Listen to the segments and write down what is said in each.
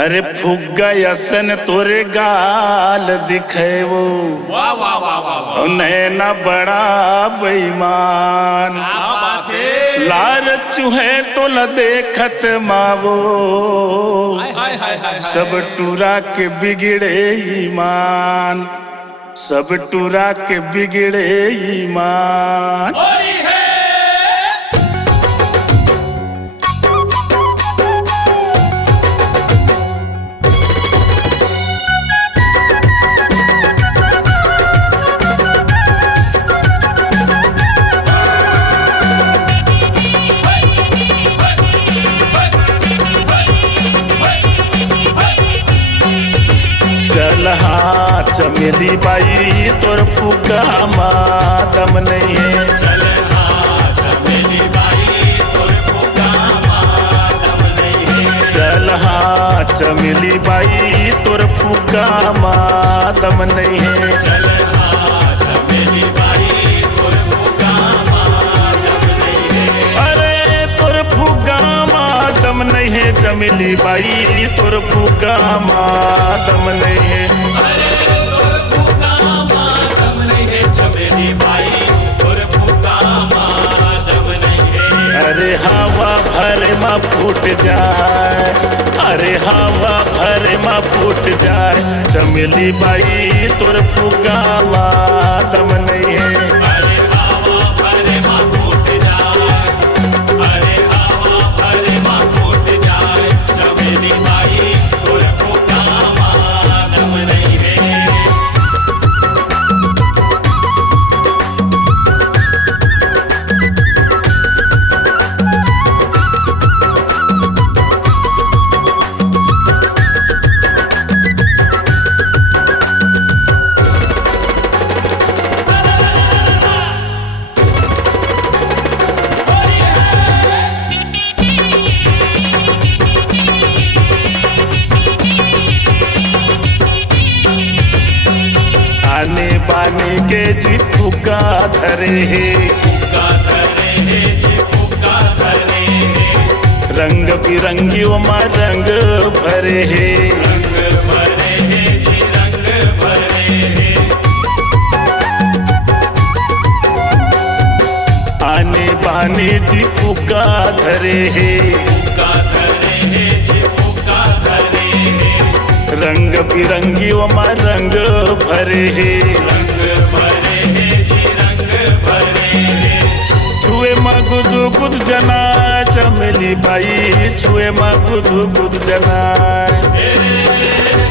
अरे फुग्गा यसन तोरे गाल दिखे वो वाह वाह वाह वाह नैना बड़ा बेईमान लार चूहे तो ल देखत मावो सब टूरा के बिगड़े ईमान सब टूरा के बिगड़े ईमान। चल हाँ चमेली बाई तोर फुग्गा मातम नहीं है। चल हाँ चमेली बाई तोर फुग्गा मातम नहीं है। चल हाँ चमेली बाई तोर फुग्गा मातम नहीं है। चल हाँ चमेली बाई तोर फुग्गा मातम नहीं है। अरे तोर फुग्गा मातम नहीं है चमेली बाई तोर फुग्गा मातम नहीं है। अरे तोर फुग्गा मातम नहीं है चमेली बाई तोर फुग्गा मातम नहीं है। अरे हवा भरे में फूट जाए अरे हवा भरे में फूट जाए चमेली बाई तोर फुग्गा मातम नहीं है। अरे हवा भरे में फूट जाए अरे हवा भरे में फूट जाए चमेली बाई तोर फुग्गा मातम नहीं है। आने बाने के जी फुग्गा धरे है। फुग्गा धरे है जी फुग्गा धरे है। रंग बिरंगी उमा रंग भरे है। रंग भरे है जी रंग भरे है। आने बाने जी फुग्गा धरे है। फुग्गा धरे है जी फुग्गा धरे है। रंग बिरंगी उमा रंग भरे है। रंग भरे है जी रंग भरे है। छुए मा गुदु गुद जना चमेली बाई छुए मा गुदु गुद जना।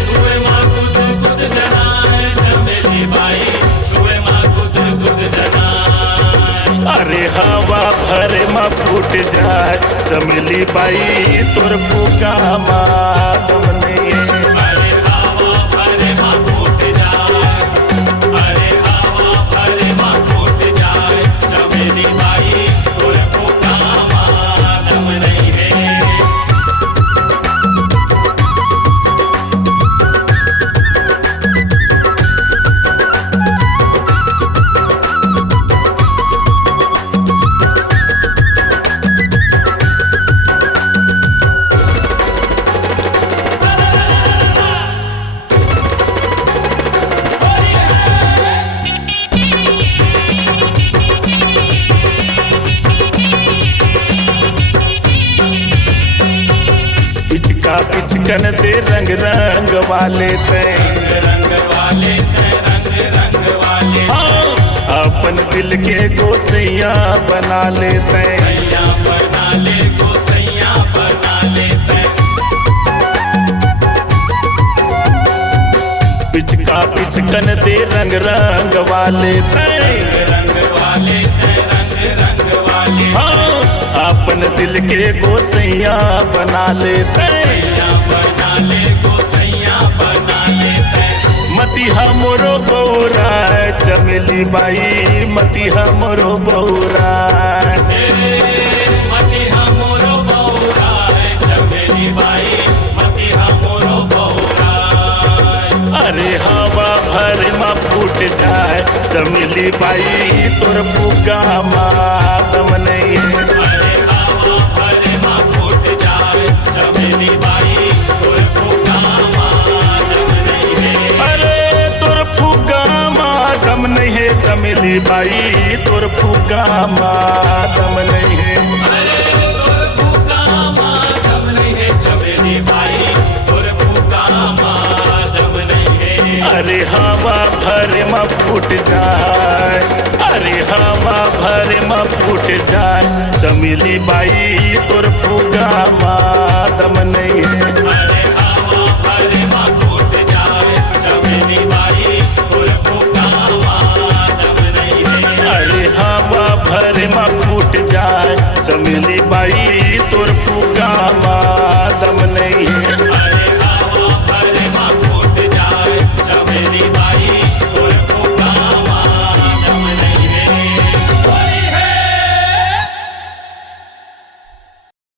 छुए माँ गुद गुद जनाए चमेली बाई छुए माँ गुद गुद जनाए। अरे हवा भरे में फूट जाए चमेली बाई तोर फुग्गा मातम नहीं है। अरे हवा भरे माँ फूट जाए अरे हवा भरे माँ फूट जाए चमेली बाई तोर फुग्गा मातम नहीं है। पिचका पिचकन दे रंग रंग वाले ते रंग वाले रंग रंग वाले अपन दिल के गोसैया बना लेते। सैया बना ले को सैया बना लेते। पिचका पिचकन दे रंग रंग वाले ते रंग वाले रंग रंग वाले अपन दिल के गोसैया बना लेते। सैया बना ले को सैया बना लेते। मतिहा मोरो बौरा चमेली बाई मतिहा मोरो बौरा। मतिहा मोरो बौरा चमेली बाई मतिहा मोरो बौरा। अरे हवा भरे में फूट जाए चमेली बाई तोर फुग्गा मातम नहीं है। अरे हवा भरे माँ फूट जाए चमेली बाई तोर फुग्गा चमेली बाई तोर फुगा दम नहीं है। अरे तोर फूका दम नहीं है चमेली बाई तोर फूका दम नहीं है। अरे हवा भरे में फूट जाए, अरे हवा भरे में फूट जाए चमेली बाई तोर फुगा दम नहीं है। अरे हवा भरे में फूट जाए चमेली बाई तोर फूका दम नहीं है। अरे हवा भरे में फूट जाए चमेली बाई